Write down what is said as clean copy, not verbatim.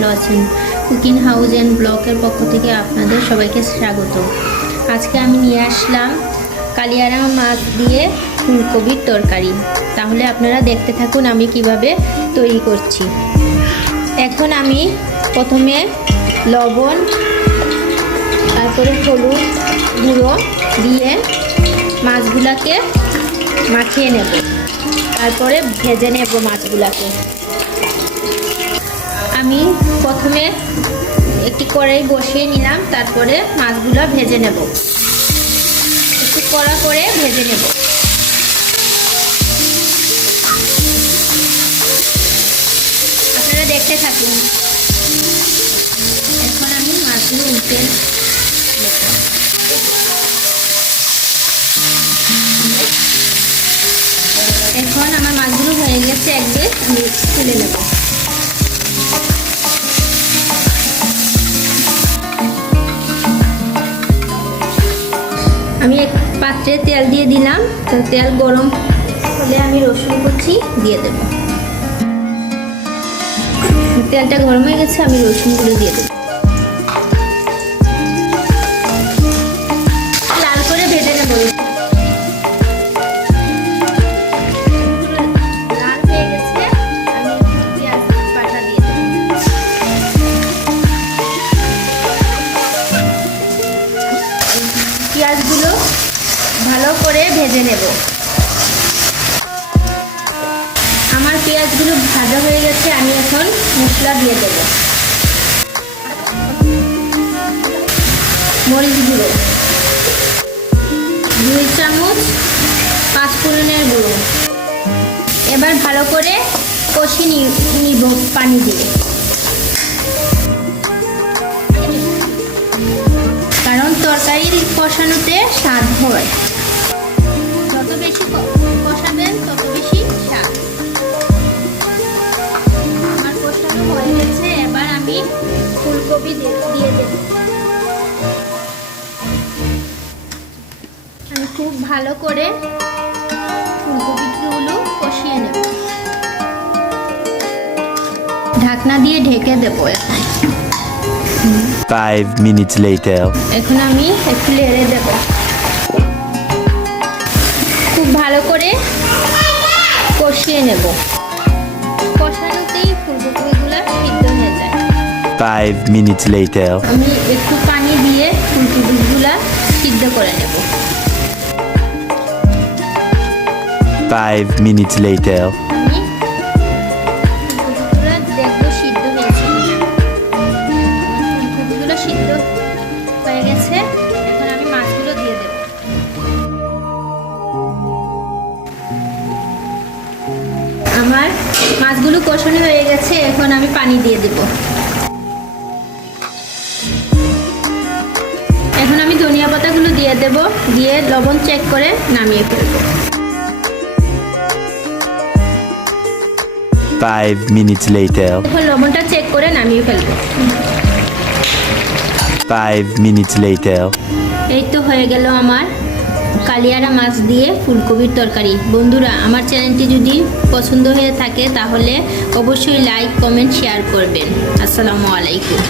ভালো আছেন। Cooking house and ব্লকের পক্ষ থেকে আপনাদের সবাইকে স্বাগত। আজকে আমি নিয়ে আসলাম কালিয়ারা মাছ দিয়ে ফুলকপির তরকারি। তাহলে আপনারা দেখতে থাকুন আমি কিভাবে তৈরি করছি। এখন আমি প্রথমে লবণ, তারপরে হলুদ গুঁড়ো দিয়ে মাছগুলোকে মাখিয়ে নেব, তারপরে ভেজে নেব মাছগুলোকে। আমি প্রথমে একটি কড়াই বসিয়ে নিলাম, তারপরে মাছগুলো ভেজে নেব, একটু কড়া করে ভেজে নেব। আপনারা দেখতে থাকুন। এখন আমি মাছগুলো উল্টে এখন আমার মাছগুলো হয়ে গেছে, একদিকে আমি তুলে নেব। আমি এক পাত্রে তেল দিয়ে দিলাম, তো তেল গরম হলে আমি রসুন কুচি দিয়ে দেব। তেলটা গরম হয়ে গেছে, আমি রসুনগুলো দিয়ে দেব। লাল করে ভেজে নেব। লাল হয়ে গেছে, আমি পেঁয়াজ বাটা দিয়ে দেব। পেঁয়াজগুলো ভালো করে ভেজে নেব। আমার পেঁয়াজগুলো ভাজা হয়ে গেছে, আমি এখন মশলা দিয়ে দেব। মরিচ গুঁড়ো 2 চামচ, 5 ফোড়নের গুঁড়ো। এবার ভালো করে কষিয়ে নিব পানি দিয়ে, কারণ তরকারি কষানোতে স্বাদ হয়। যত বেশি কষাবেন তত বেশি স্বাদ। আমার কষানো হয়ে গেছে, এবার আমি ফুলকপি দিয়ে দেব। আমি খুব ভালো করে ফুলকপিগুলো কষিয়ে নেব। ঢাকনা দিয়ে ঢেকে দেব। 5 minutes later. এখন আমি একটু নেড়ে দেব। খুব ভালো করে কষিয়ে নেব। কষানোতেই ফুলকপিগুলো সিদ্ধ হয়ে যায়। 5 minutes later. আমি একটু পানি দিয়ে ফুলকপিগুলো সিদ্ধ করে নেব। 5 minutes later. আমি ফুলকপিগুলো দেখবো সিদ্ধ হয়েছে কিনা। ফুলকপিগুলো সিদ্ধ হয়ে গেছে, এখন আমি মাছগুলো দিয়ে দেব। আমার মাছগুলো কষানো হয়ে গেছে, এখন আমি পানি দিয়ে দেব। এখন আমি ধনিয়া পাতাগুলো দিয়ে দেব, দিয়ে লবণ চেক করে নামিয়ে ফেলব। 5 minutes later. এখন লবণটা চেক করে নামিয়ে ফেলব। 5 minutes later. এই তো হয়ে গেল আমার কালিয়ারা মাছ দিয়ে ফুলকপির তরকারি। বন্ধুরা, আমার চ্যানেলটি যদি পছন্দ হয়ে থাকে তাহলে অবশ্যই লাইক, কমেন্ট, শেয়ার করবেন। আসসালামু আলাইকুম।